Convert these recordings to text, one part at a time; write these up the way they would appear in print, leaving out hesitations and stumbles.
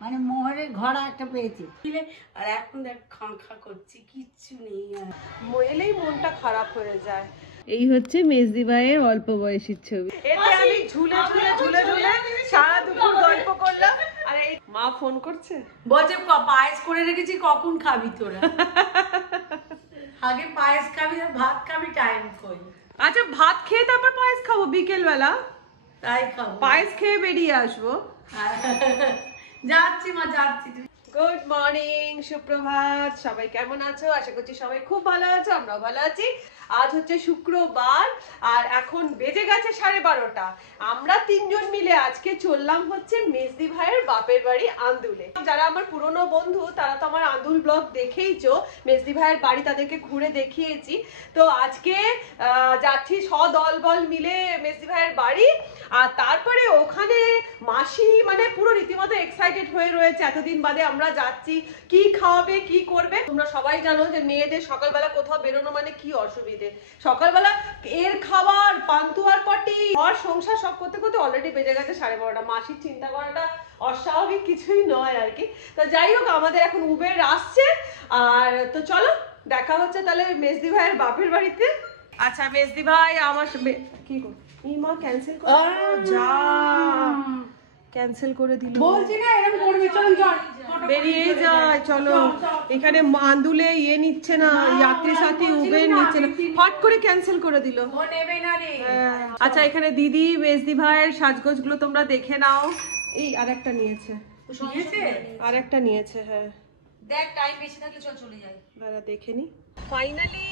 মানে মোহরের ঘোড়া একটা পেয়েছে আর এখন দেখ খাঁ খাঁ করছি, কিচ্ছু নেই আর এলেই মনটা খারাপ হয়ে যায়। এই হচ্ছে মেজদি ভাইয়ের অল্প বয়সীর ছবি। এতে আমি ঝুলে ঝুলে ঝুলে ঝুলে সারা দুপুর গল্প করলাম। আর এই মা ফোন করছে, বলছে পায়েস করে রেখেছি, কখন খাবি তোরা? আগে পায়েস খাবি আর ভাত খাবি, টাইম কই? আচ্ছা ভাত খেয়ে তারপর পায়েস খাবো বিকেল বেলা, তাই খাবো। পায়েস খেয়ে বেরিয়ে আসবো। যাচ্ছি মা, যাচ্ছি। গুড মর্নিং, সুপ্রভাত। সবাই কেমন আছো? আশা করছি সবাই খুব ভালো আছো, আমরাও ভালো আছি। আজ হচ্ছে শুক্রবার আর এখন বেজে গেছে 12:30। আমরা তিনজন মিলে আজকে চললাম হচ্ছে মেজদি ভাইয়ের বাপের বাড়ি আন্দুলে। যারা আমার পুরনো বন্ধু তারা তো আমার আন্দুল ব্লগ দেখেইছো, মেজদি ভাইয়ের বাড়ি তাদেরকে ঘুরে দেখিয়েছি। তো আজকে যাচ্ছি সদল বল মিলে মেজদি ভাইয়ের বাড়ি। আর তারপরে ওখানে মাসি মানে পুরো রীতিমতো এক্সাইটেড হয়ে রয়েছে, এতদিন বাদে আমরা যাচ্ছি, কি খাওয়াবে কি করবে। তোমরা সবাই জানো যে মেয়েদের সকালবেলা কোথাও বেরোনো মানে কি অসুবিধে। সকালবেলা এর খাবার, পান্তুয়ার পটি, ঘর সংসার সব করতে করতে অলরেডি বেজে গেছে 12:30। মাসির চিন্তা করাটা অস্বাভাবিক কিছুই নয় আর কি। তো যাই হোক, আমাদের এখন উবের আসছে। আর তো চলো দেখা হচ্ছে তাহলে মেজদি ভাইয়ের বাপের বাড়িতে। আচ্ছা মেজদি ভাই আমার কি কর মা ক্যান্সেল করে যা ক্যান্সেল করে দিল, বলছি না এরকম করবে। চল চল, বেরিয়ে যায়। চলো, এখানে আন্দুলে ইয়ে নিচ্ছে না, যাত্রী সাথী উবের নিচ্ছে না, ফট করে ক্যান্সেল করে দিল। ও নেবে না রে। আচ্ছা এখানে দিদি মেজদি ভাইয়ের সাজগোজ গুলো তোমরা দেখে নাও। এই আরেকটা নিয়েছে, আরেকটা নিয়েছে। হ্যাঁ দেখ, টাইম বেশি থাকলে চল চলে যাই। দাঁড়া দেখে নি। ফাইনালি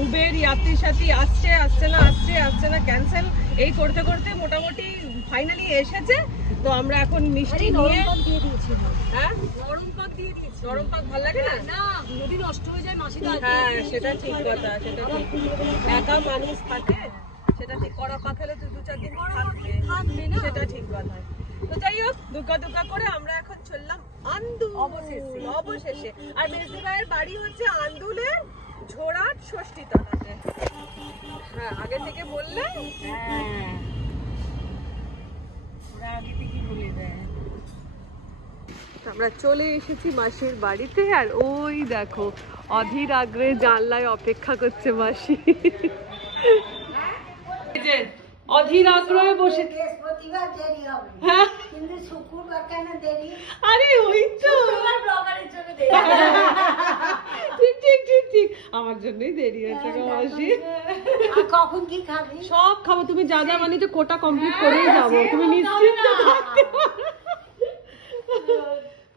উবের যাত্রী সাথী আসছে, আসছে না, আসছে আসছে না, ক্যান্সেল এই করতে করতে মোটামুটি ফাইনালি এসেছে। তো আমরা এখন মিষ্টি নিয়ে দিয়ে দিয়েছি। হ্যাঁ গরম পাক দিয়ে দিয়েছি। গরম পাক ভালো লাগে না? না, যদি নষ্ট হয়ে যায় মাসি। হ্যাঁ সেটা ঠিক কথা, সেটা ঠিক। একা মানুষ থাকে, সেটা ঠিক। কড়া পাক হলে তো 2-4 দিন থাকবে না, সেটা ঠিক কথা। তো যাই হোক, দুকা দুকা করে আমরা এখন চললাম আন্দুল অবশেষে। আর মেজদি ভাইয়ের বাড়ি হচ্ছে আন্দুলের ঝোড়াট ষষ্ঠী তলাতে। হ্যাঁ আগে থেকে বললে আমরা চলে এসেছি মাসির বাড়িতে। আর ওই দেখো অধীর আগ্রহে জানলায় অপেক্ষা করছে মাসি। অধীর আগ্রহে বসে। বৃহস্পতিবার দেরি হবে, হ্যাঁ কিন্তু শুক্রবার কেন দেরি? আরে ওই তো ব্লগারের জন্য দেরি। ঠিক ঠিক ঠিক ঠিক, আমার জন্যই দেরি হয়েছে গো মাসি। আর কখন কি খাবি? সব খাবো, তুমি যা যা বানিয়েছো কোটা কমপ্লিট করেই যাবো, তুমি নিশ্চিন্ত থাকতে পারো।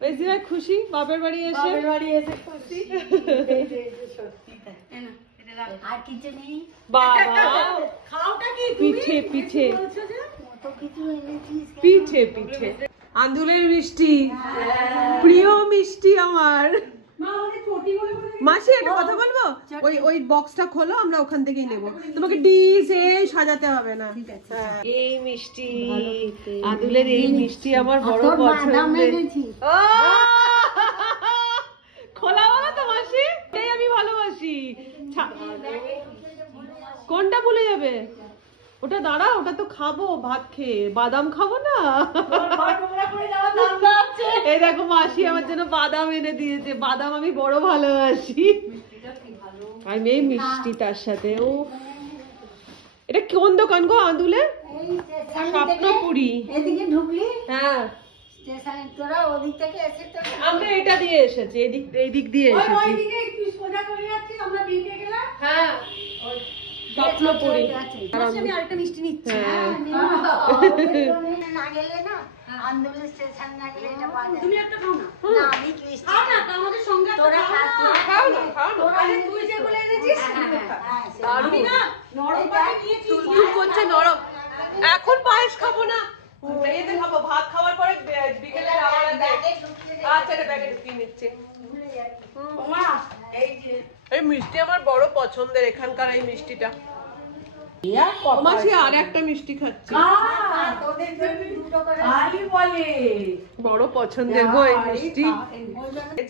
বেশি ভাই খুশি বাপের বাড়ি এসে? বাপের বাড়ি এসে খুশি। সত্যি তাই। আর কিছু নেই বাবা। খাওটা কি? পিঠে পিঠে কত কিছু এনেছিস। পিঠে পিঠে আন্দুলের মিষ্টি, প্রিয় মিষ্টি আমার। মাসি একটা কথা বলবো, ওই বক্সটা খোলো, আমরা ওখান থেকেই নেবো, তোমাকে ডিশ সাজাতে হবে না। এই মিষ্টি আন্দুলের, এই মিষ্টি আমার বড় পছন্দের। খোলা বলো তো মাসি, এই আমি ভালোবাসি। কোনটা ভুলে যাবে? ওটা দাঁড়া, ওটা তো খাবো ভাত খেয়ে, বাদাম খাবো না। এই দেখো মাসি আমার জন্য বাদাম এনে দিয়েছে, বাদাম আমি বড় ভালোবাসি। আর এই মিষ্টি তার সাথে। ও এটা কোন দোকান গো আন্দুলে? স্বপ্নপুরি। এদিকে ঢুকলি? হ্যাঁ স্টেশনে তোরা ওদিক থেকে এসে তো আমরা এটা দিয়ে এসেছি, এদিক দিয়ে এসেছি। ওইদিকে একটু সোজা করে যাচ্ছি, আমরা দিতে গেলাম। হ্যাঁ স্বপ্নপুরি। আমি আরেকটা মিষ্টি নিচ্ছি। না গেলে না আন্দোলন স্টেশন না গেলে এটা বাজে। তুমি একটা খাও না। না আমি মিষ্টি খাও না, আমাদের সঙ্গে তোরা খাও না, তোরা তুই যে বলে এনেছিস আমি না নরম পানি নিয়েছি। তুই করছে নরম। এখন পায়েস খাবো না, এতে খাবো, ভাত খাওয়ার পরে বিকেলে আবার। আচ্ছা এটা ব্যাগে ঢুকিয়ে নিচ্ছে। এই মিষ্টি আমার বড় পছন্দের, এখানকার এই মিষ্টিটা। মাসি আর একটা মিষ্টি খাচ্ছি, বড় পছন্দের গো এই মিষ্টি।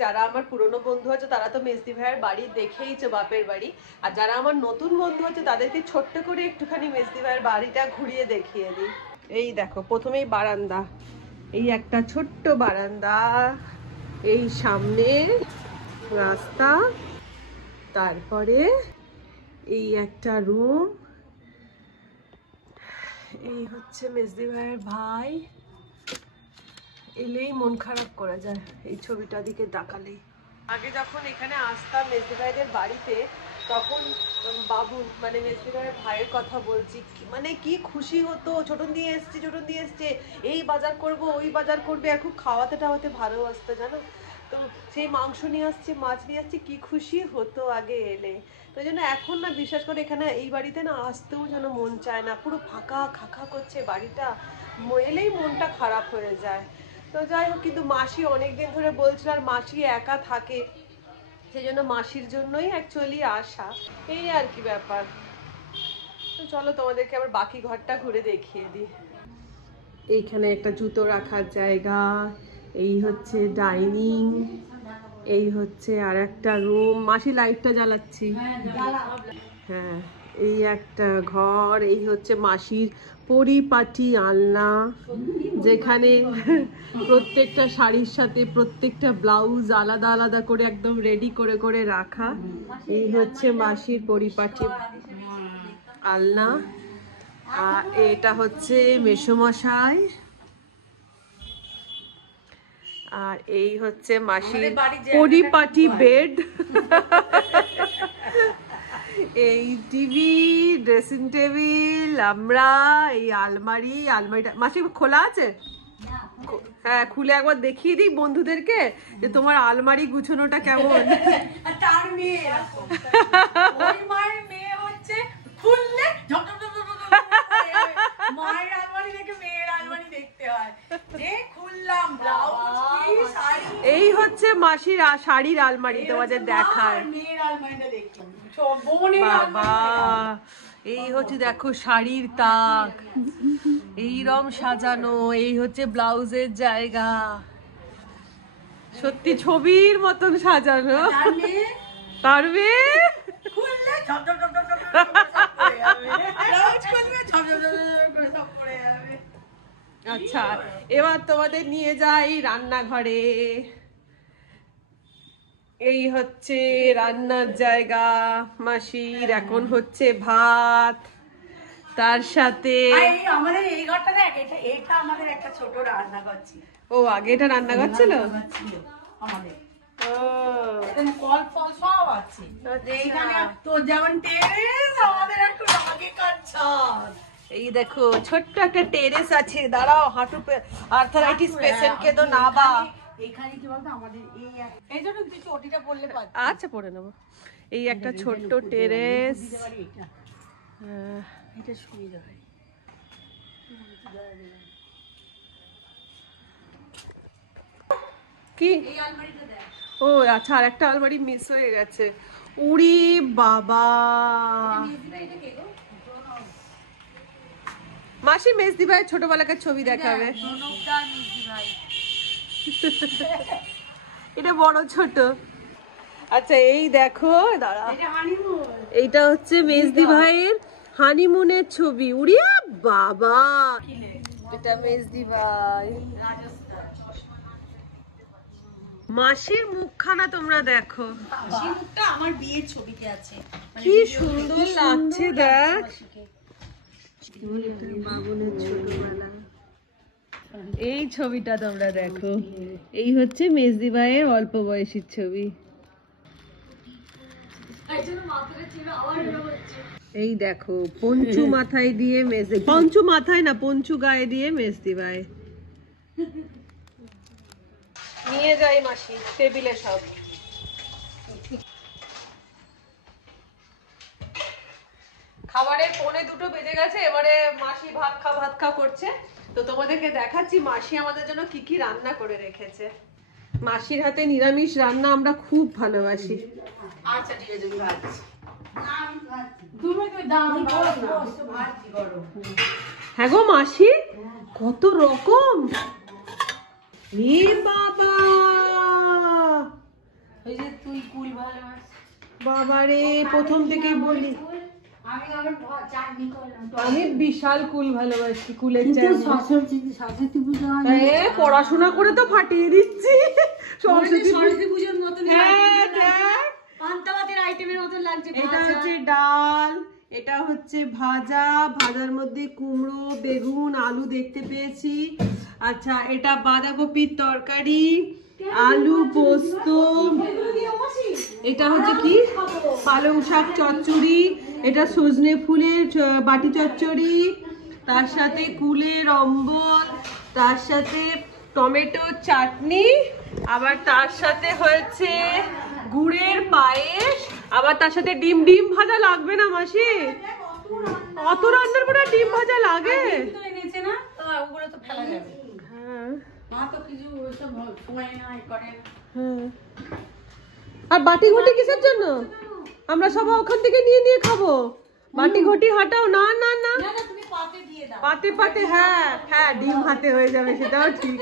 যারা আমার পুরনো বন্ধু আছে তারা তো মেজদি ভাইয়ের বাড়ি দেখেইছে, বাপের বাড়ি। আর যারা আমার নতুন বন্ধু আছে তাদেরকে ছোট্ট করে একটুখানি মেজদি ভাইয়ের বাড়িটা ঘুরিয়ে দেখিয়ে দিই। এই দেখো প্রথমেই বারান্দা, এই একটা ছোট্ট বারান্দা, এই সামনে রাস্তা, তারপরে এই একটা রুম। এই হচ্ছে মেজদি ভাইয়ের ভাই। এলেই মন খারাপ করা যায় এই ছবিটা দিকে তাকালেই। আগে যখন এখানে আসতাম মেজদি ভাইদের বাড়িতে, তখন বাবু মানে মেজদি ভাইয়ের ভাইয়ের কথা বলছি, মানে কি খুশি হতো, ছোটন দিয়ে এসছে, এই বাজার করব ওই বাজার করবে, আর খুব খাওয়াতে টাওয়াতে ভালোবাসতো জানো। তো সেই মাংস নিয়ে আসছে, মাছ নিয়ে আসছে, কি খুশি হতো আগে এলে। তো জন্য এখন না বিশ্বাস করে এখানে এই বাড়িতে না আসতেও যেন মন চায় না, পুরো ফাঁকা খাখা করছে বাড়িটা, এলেই মনটা খারাপ হয়ে যায়। তো যাই হোক, কিন্তু মাসি অনেকদিন ধরে বলছিল, আর মাসি একা থাকে, সেই জন্য মাসির জন্যই অ্যাকচুয়ালি আসা, এই আর কি ব্যাপার। তো চলো তোমাদেরকে আবার বাকি ঘরটা ঘুরে দেখিয়ে দিই। এইখানে একটা জুতো রাখার জায়গা, এই হচ্ছে ডাইনিং, এই হচ্ছে আর একটা রুম। মাসি লাইটটা জ্বালাচ্ছি, হ্যাঁ। এই একটা ঘর, এই হচ্ছে মাসির পরিপাটি আলনা, যেখানে প্রত্যেকটা শাড়ির সাথে প্রত্যেকটা ব্লাউজ আলাদা আলাদা করে একদম রেডি করে করে রাখা। এই হচ্ছে মাসির পরিপাটি আলনা। আর এটা হচ্ছে মেসোমশাই, আর এই হচ্ছে মাসির পরিপাটি বেড। এই টিভি, ড্রেসিং টেবিল, আমরা এই আলমারিটা মাসি খোলা আছে? হ্যাঁ, খুলে একবার দেখিয়ে দিই বন্ধুদেরকে যে তোমার আলমারি গুছানোটা কেমন। তার মেয়ে ওই মায়ের মেয়ে হচ্ছে খুললে মায়ের আলমারি দেখে মেয়ের আলমারি দেখতে হয়। খুললাম ব্লাউজ, শাড়ি, এই হচ্ছে মাসির শাড়ির আলমারি তোমাদের দেখার। মেয়ের আলমারিটা দেখলাম, বাবা এই হচ্ছে দেখো শাড়ির তাক, এইরকম সাজানো, এই হচ্ছে ব্লাউজের জায়গা, সত্যি ছবির মতন সাজানো। তার মেয়ে খুললে আচ্ছা, এবার তোমাদের নিয়ে যাই রান্নাঘরে। এই হচ্ছে রান্নার জায়গা মাসির। এখন হচ্ছে ভাত, তার সাথে আমাদের এই ঘরটা দেখ, এটা আমাদের একটা ছোট রান্নাঘর ছিল। ও, আগে এটা রান্নাঘর ছিল আমাদের। কল ফল সব আছে এইখানে। তোর যেমন টেরেস, আমাদের একটু আগেকার ছাদ। এই দেখো ছোট্ট একটা টেরেস আছে। দাঁড়াও, হাঁটু আর্থারাইটিস পেশেন্টকে তো না বা এখানে কি বলতো আমাদের এই জন্য তুই চটিটা পরলে পারছিস। আচ্ছা, পরে নেবো। এই একটা ছোট্ট টেরেস, এটা সুবিধা হয়। কি ও আচ্ছা, আর একটা আলমারি মিস হয়ে গেছে। উড়ি বাবা, মাসি মেজদি ভাই ছোটবেলাকার ছবি দেখাবে। এটা বড় ছোট। আচ্ছা, এই দেখো, দাঁড়া, এইটা হচ্ছে মেজদি ভাইয়ের হানিমুনের ছবি। উড়িয়া বাবা, এটা মেজদি ভাই। মাসির মুখখানা তোমরা দেখো, মাসির মুখটা আমার বিয়ের ছবিতে আছে, কি সুন্দর লাগছে। দেখ, বাবুনের ছোটবেলা, এই ছবিটা তোমরা দেখো। এই হচ্ছে মেজদি ভাইয়ের অল্প বয়সীর ছবি। এই দেখো, পঞ্চু মাথায় দিয়ে মেজদি, পঞ্চু মাথায় না, পঞ্চু গায়ে দিয়ে মেজদি ভাই। নিয়ে যাই মাসি টেবিলে সব। খাবারের 1:45 বেজে গেছে। এবারে মাসি ভাত খা করছে। তো তোমাদেরকে দেখাচ্ছি মাসি আমাদের জন্য কি কি রান্না করে রেখেছে। মাসির হাতে নিরামিষ রান্না আমরা খুব ভালোবাসি। আচ্ছা ঠিক আছে, আমি ভাবছি। হ্যাঁ গো মাসি, কত রকম। এ বাবা, ওই যে তুই কুল ভালোবাসিস বাবারে, প্রথম থেকেই বলি। আমি বিশাল কুল ভালোবাসি, কুলের সরস্বতী পুজো পড়াশোনা করে তো ফাটিয়ে দিচ্ছি সরস্বতী পুজোর মতন। এটা হচ্ছে ডাল, এটা হচ্ছে ভাজা, ভাজার মধ্যে কুমড়ো বেগুন আলু দেখতে পেয়েছি। আচ্ছা, এটা বাঁধাকপির তরকারি, আলু পোস্ত, এটা হচ্ছে কি পালং শাক চচ্চড়ি, এটা সজনে ফুলের বাটি চচ্চড়ি, তার সাথে কুলের অম্বল, তার সাথে টমেটো চাটনি, আবার তার সাথে হয়েছে গুড়ের পায়েস, আবার তার সাথে ডিম। ডিম ভাজা লাগবে না মাসি? অত রান্নার পরে ডিম ভাজা লাগে? এনেছে না, ওগুলো তো ফেলা যাবে। হ্যাঁ, আর বাটি ঘটি কিসের জন্য? আমরা সবাই ওখান থেকে নিয়ে নিয়ে খাবো। বাটি ঘটি হাটাও না। না না, তুমি পাতে দিয়ে দাও। পাতে পাতে, হ্যাঁ হ্যাঁ, ডিম হাতে হয়ে যাবে, সেটাও ঠিক।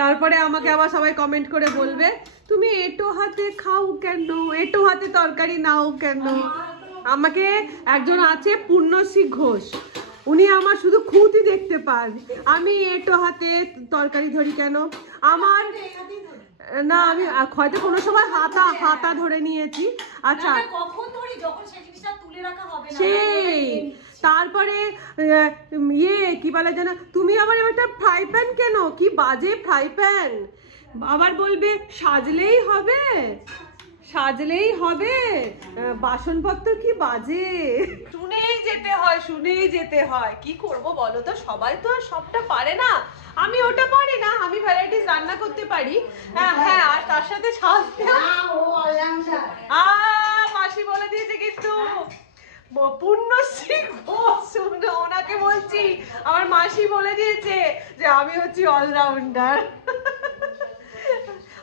তারপরে আমাকে আবার সবাই কমেন্ট করে বলবে তুমি এটো হাতে খাও কেন, এটো হাতে তরকারি নাও কেন। আমাকে একজন আছে পূর্ণশ্রী ঘোষ, উনি আমার শুধু খুঁতি দেখতে পান, আমি এটো হাতে তরকারি ধরি কেন। আমার না, আমি হয়তো কোনো সময় হাতা ধরে নিয়েছি। আচ্ছা, কখন ধরি? যখন সেই জিনিসটা তুলে রাখা হবে না। সেই তারপরে কি বলে জানো, তুমি আবার একটা ফ্রাই প্যান কেন, কি বাজে ফ্রাই প্যান। আবার বলবে সাজলেই হবে, সাজলেই হবে, বাসনপত্র কি বাজে। শুনেই যেতে হয়, কি করব বলো তো, সবাই তো আর সবটা পারে না। আমি ওটা পারি না, আমি ভ্যারাইটিস রান্না করতে পারি। হ্যাঁ, আর তার সাথে সাজতে মাসি বলে দিয়েছে কিন্তু পূর্ণশ্রী ঘোষ, ওনাকে বলছি, আমার মাসি বলে দিয়েছে যে আমি হচ্ছি অলরাউন্ডার।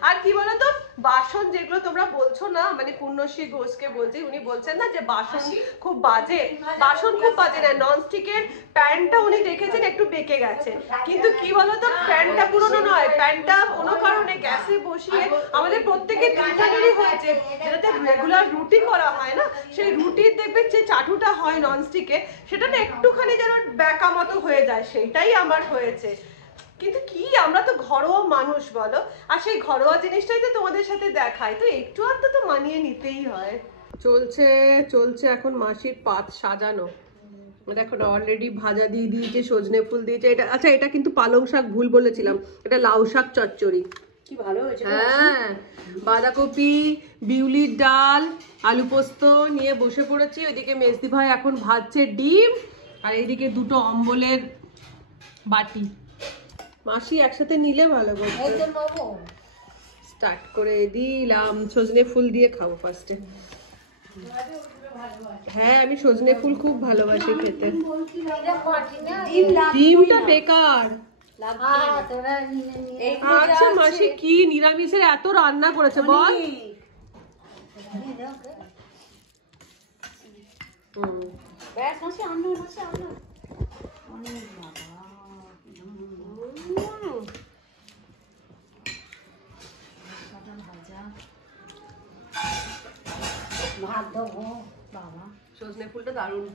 আর কি বলতো, বাসন যেগুলো তোমরা বলছো না, মানে পূর্ণশ্রী ঘোষকে বলছি, উনি বলছেন না যে বাসন খুব বাজে, বাসন খুব বাজে না। ননস্টিকের প্যানটা উনি দেখেছেন একটু বেঁকে গেছে, কিন্তু কি বলতো, প্যানটা পুরনো নয়, প্যানটা কোনো কারণে গ্যাসে বসিয়ে আমাদের প্রত্যেকের তিনজনেরই হয়েছে, যেটাতে রেগুলার রুটি করা হয় না, সেই রুটির দেখবে যে চাটুটা হয় ননস্টিকে, সেটা না একটুখানি যেন ব্যাকা মতো হয়ে যায়, সেইটাই আমার হয়েছে। কিন্তু কি, আমরা তো ঘরোয়া মানুষ বলো, আর সেই ঘরোয়া জিনিসটাই তো তোমাদের সাথে দেখায়, তো একটু আধটু তো মানিয়ে নিতেই হয়। চলছে এখন মাসির পাত সাজানো। দেখো না, অলরেডি ভাজা দিয়ে দিয়েছে, সজনে ফুল দিয়েছে। এটা আচ্ছা, এটা কিন্তু পালং শাক ভুল বলেছিলাম, এটা লাউ শাক চচ্চড়ি। কি ভালো হয়েছে। হ্যাঁ, বাঁধাকপি, বিউলির ডাল, আলু পোস্ত নিয়ে বসে পড়েছি। ওইদিকে মেজদি ভাই এখন ভাজছে ডিম, আর এইদিকে দুটো অম্বলের বাটি। মাসি একসাথে নিলে ভালো করতো। স্টার্ট করে দিলাম, সজনে ফুল দিয়ে খাবো ফার্স্টে। হ্যাঁ, আমি সজনে ফুল খুব ভালোবাসি খেতে। ডিমটা বেকার। আচ্ছা মাসি, কি নিরামিষের এত রান্না করেছে বল? সজনে ফুলটা দারুণ।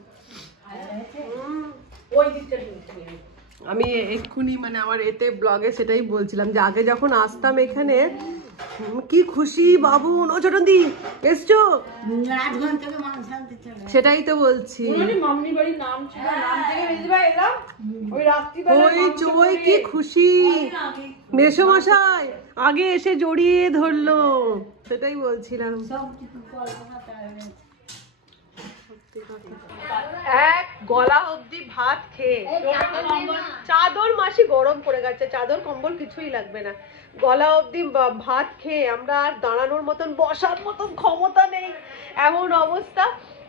আমি এক্ষুনি মানে আমার এতে ব্লগে সেটাই বলছিলাম যে আগে যখন আসতাম এখানে, কি খুশি বাবু নজরন্দি এসছো, সেটাই তো বলছি। ওই কি খুশি, মেসোমশাই আগে এসে জড়িয়ে ধরলো, সেটাই বলছিলাম। এক গলা অবধি ভাত খেয়ে চাদর, মাসি গরম পড়ে গেছে, চাদর কম্বল কিছুই লাগবে না, গলা অবধি ভাত খেয়ে আমরা আর দাঁড়ানোর মতন বসার মতন ক্ষমতা নেই, এমন অবস্থা।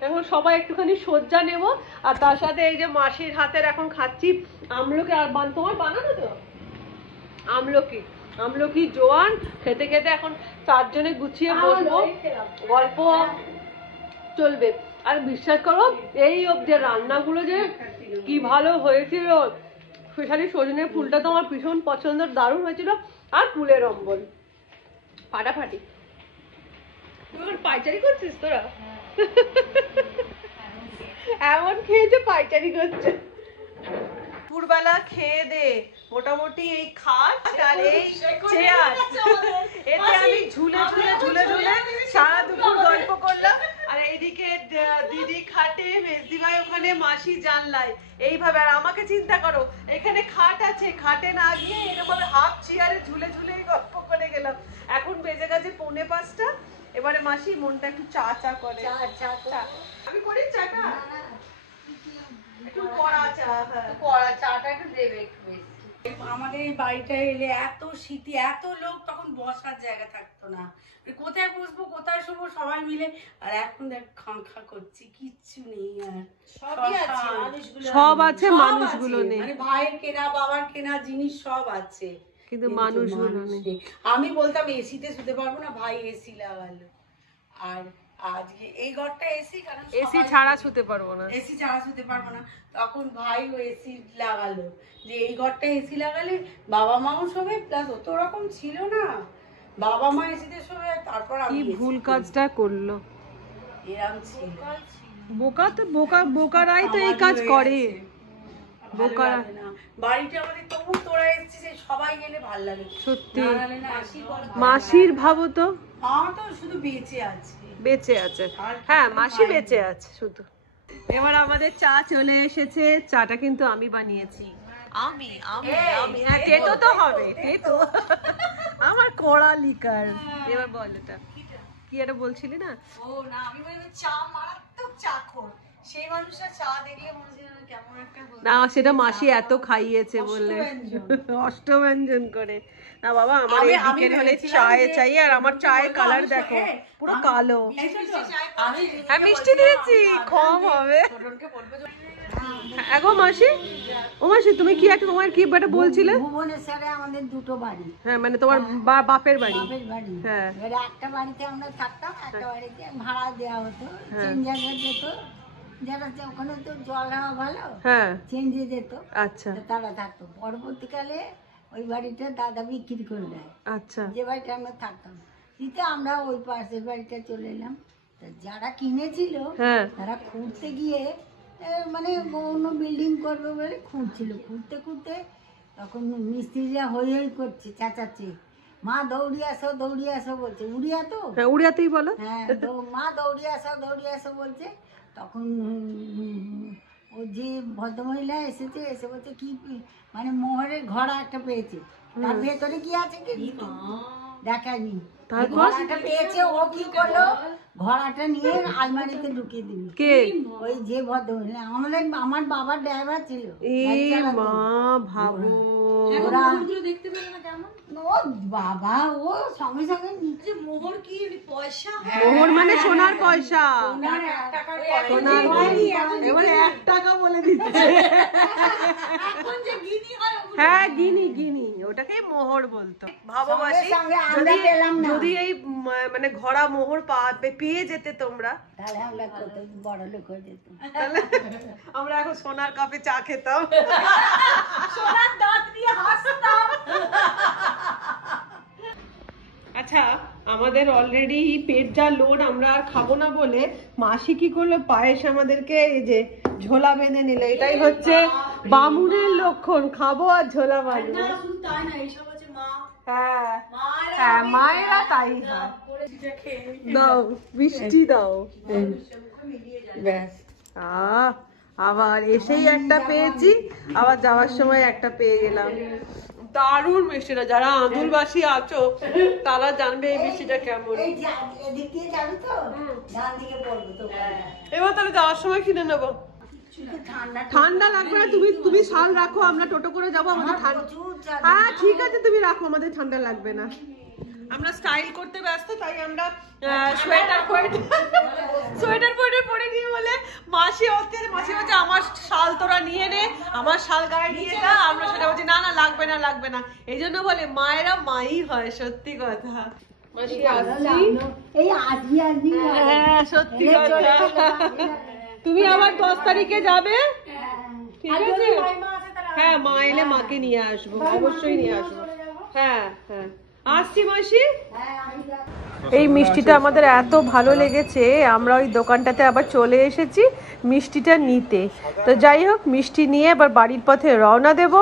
এখন সবাই একটুখানি সজ্জা নেব, আর তার সাথে এই যে মাসির হাতের এখন খাচ্ছি আমলকি। আর তোমার বানানো তো আমলকি জোয়ান, খেতে খেতে এখন চারজনে গুছিয়ে বসবো, গল্প চলবে। আর বিশ্বাস করো, এই অবধি রান্নাগুলো যে কি ভালো হয়েছিল, স্পেশালি সজনে ফুলটা তো আমার ভীষণ পছন্দের, দারুণ হয়েছিল। আর ফুলের অম্বল ফাটাফাটি। তুই পাইচারি করছিস তোরা? এমন খেয়েছে পাইচারি করছে। দুপুরবেলা খেয়ে দে মোটামুটি এই খাট আর এই চেয়ার, এতে আমি ঝুলে ঝুলে ঝুলে ঝুলে সারা দুপুর গল্প করলাম। আর এইদিকে দিদি খাটে, মেজদি ভাই ওখানে, মাসি জানলায়, এইভাবে। আর আমাকে চিন্তা করো, এখানে খাট আছে, খাটে না গিয়ে এরকম হাফ চেয়ারে ঝুলে ঝুলে গল্প করে গেলাম। এখন বেজে গেছে 4:45। এবারে মাসি মনটা একটু চা চা করে। আমি করি চাটা, একটু কড়া চা। কড়া চাটা একটু দেবে একটু বেশি। আমাদের এই বাড়িটা এলে এত শীতে, এত লোক, তখন বসার জায়গা থাকতো না, কোথায় বসবো কোথায় শোবো সবাই মিলে। আর এখন দেখ খাঁ করছি, কিচ্ছু নেই। আর সবই আছে, মানুষগুলো সব আছে, মানুষগুলো নেই। মানে ভাইয়ের কেনা, বাবার কেনা জিনিস সব আছে, কিন্তু মানুষগুলো নেই। আমি বলতাম এসিতে শুতে পারবো না, ভাই এসি লাগালো। আর আজকে এই ঘরটা এসি, কারণ এসি ছাড়া শুতে পারবো না, এসি ছাড়া শুতে পারবো না। তখন ভাই ও এসি লাগালো, যে এই ঘরটা এসি লাগালে বাবা মাও শোবে, প্লাস অত রকম ছিল না, বাবা মা এসিতে শোবে, তারপর কি ভুল কাজটা করলো। এরকম ছিল। বোকা তো বোকারাই তো এই কাজ করে। বোকারা বাড়িটা আমাদের, তবু তোরা এসেছিস, সবাই গেলে ভালো লাগে সত্যি। না, মাসির ভাবো তো, মা তো শুধু বেঁচে আছে। বেঁচে আছে। হ্যাঁ, মাসি বেঁচে আছে শুধু। এবার আমাদের চা চলে এসেছে। চাটা কিন্তু আমি বানিয়েছি। আমি আমি আমি হ্যাঁ, তেতো তো হবে, তেতো। আমার কড়া লিকার। এবার বল, এটা কি একটা বলছিলি না? ও না, আমি বলি চা মারাত্মক চা খোর, সেই মানুষটা চা দেখলে মনে হয় কেমন একটা। না, সেটা মাসি এত খাইয়েছে বলে অষ্টব্যঞ্জন করে। না বাবা, আমার এই দিকের হলে চায়ে চাই। আর আমার চায়ের কালার দেখো, পুরো কালো। হ্যাঁ, মিষ্টি দিয়েছি, কম হবে। এগো মাসি, ও মাসি তুমি কি একটা, তোমার কি একটা বলছিলে? ভুবনেশ্বরে আমাদের দুটো বাড়ি। হ্যাঁ, মানে তোমার বাপের বাড়ি। বাপের বাড়ি। হ্যাঁ, এবারে একটা বাড়িতে আমরা থাকতাম, একটা বাড়িতে ভাড়া দেওয়া হতো, চেঞ্জারে যেত, যারা ওখানে তো জল হাওয়া ভালো, হ্যাঁ, চেঞ্জে যেত। আচ্ছা তো তারা থাকতো। পরবর্তীকালে ওই বাড়িটা দাদা বিক্রি করে দেয়, আচ্ছা। যে বাড়িটা আমরা থাকতাম। দিতে আমরা ওই পাশের বাড়িটা চলে এলাম। তা যারা কিনেছিল হ্যাঁ, তারা খুঁড়তে গিয়ে মানে অন্য বিল্ডিং করবে বলে খুঁড়ছিল। খুঁড়তে খুঁড়তে তখন মিস্ত্রিরা হই হই করছে, চেঁচাচ্ছে, মা দৌড়িয়ে আসো বলছে। উড়িয়া তো, হ্যাঁ, উড়িয়াতেই বলো। হ্যাঁ, তো মা দৌড়িয়ে আসো বলছে। তখন ও যে ভদ্রমহিলা এসেছে, এসে বলছে কি, মানে মোহরের ঘোড়া একটা পেয়েছে, তার ভেতরে কি আছে কি দেখায়নি, ঘোড়াটা পেয়েছে। ও কি করলো, ঘোড়াটা নিয়ে আলমারিতে ঢুকিয়ে দিল। কে? ওই যে ভদ্রমহিলা, আমার বাবার ড্রাইভার ছিল। মা ভাবো, ওরা দেখতে পেলো না কেমন? ও বাবা, ও সঙ্গে সঙ্গে নিচে। মোহর কি পয়সা? মোহর মানে সোনার পয়সা। সোনার 1 টাকার সোনার এবারে 1 টাকা বলে দিচ্ছে। এখন যে গিনি হয়, হ্যাঁ, গিনি, ওটাকেই মোহর বলতো। ভাবো মাসি, যদি এই মানে ঘোড়া মোহর পেয়ে যেতে তোমরা, তাহলে আমরা কত বড় লোক হয়ে যেতাম। তাহলে আমরা এখন সোনার কাপে চা খেতাম, সোনার দাঁত দিয়ে হাসতাম। আচ্ছা, আমাদের অলরেডি পেট যা লোড, আমরা আর খাবো না বলে মাসি কি করলো, পায়েস আমাদেরকে এই যে ঝোলা বেঁধে নিল। এটাই হচ্ছে বামুনের লক্ষণ, খাবো আর ঝোলা বাঁধবো। তাই না, এইসব আছে মা। হ্যাঁ হ্যাঁ, মায়েরা তাই হয়। দাও মিষ্টি দাও। ব্যাস, আবার এসেই একটা পেয়েছি, আবার যাওয়ার সময় একটা পেয়ে গেলাম। দারুণ মিষ্টিটা, যারা আঁদুলবাসী আছো তারা জানবে এই মিষ্টিটা কেমন। এদিক দিয়ে যাবি তো, ডান দিকে পড়বে তো। এবার তাহলে যাওয়ার সময় কিনে নেবো। ঠান্ডা লাগবে না, তুমি শাল রাখো, আমরা টোটো করে যাবো। আমাদের ঠান্ডা, হ্যাঁ ঠিক আছে, তুমি রাখো, আমাদের ঠান্ডা লাগবে না। আমরা স্টাইল করতে ব্যস্ত, তাই আমরা সোয়েটার পরে নিয়ে বলে মাসি বলছে আমার শাল তোরা নিয়ে নে, আমার শাল গায়ে নিয়ে যা। আমরা সেটা বলছি না লাগবে না। এই জন্য বলে মায়েরা মাই হয়, সত্যি কথা। মাসি আসছি, এই আজকে হ্যাঁ সত্যি কথা। তুমি আবার 10 তারিখে যাবে, ঠিক আছে? হ্যাঁ, মা এলে মাকে নিয়ে আসবো, অবশ্যই নিয়ে আসবো। হ্যাঁ, আসছি মাসি। এই মিষ্টিটা আমাদের এত ভালো লেগেছে, আমরা ওই দোকানটাতে আবার চলে এসেছি মিষ্টিটা নিতে। তো যাই হোক, মিষ্টি নিয়ে এবার বাড়ির পথে রওনা দেব।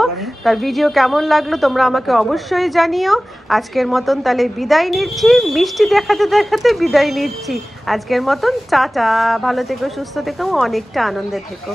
তার ভিডিও কেমন লাগলো তোমরা আমাকে অবশ্যই জানিও। আজকের মতন তাহলে বিদায় নিচ্ছি, মিষ্টি দেখাতে দেখাতে বিদায় নিচ্ছি। আজকের মতন টাটা, ভালো থেকো, সুস্থ থেকো, অনেকটা আনন্দে থেকো।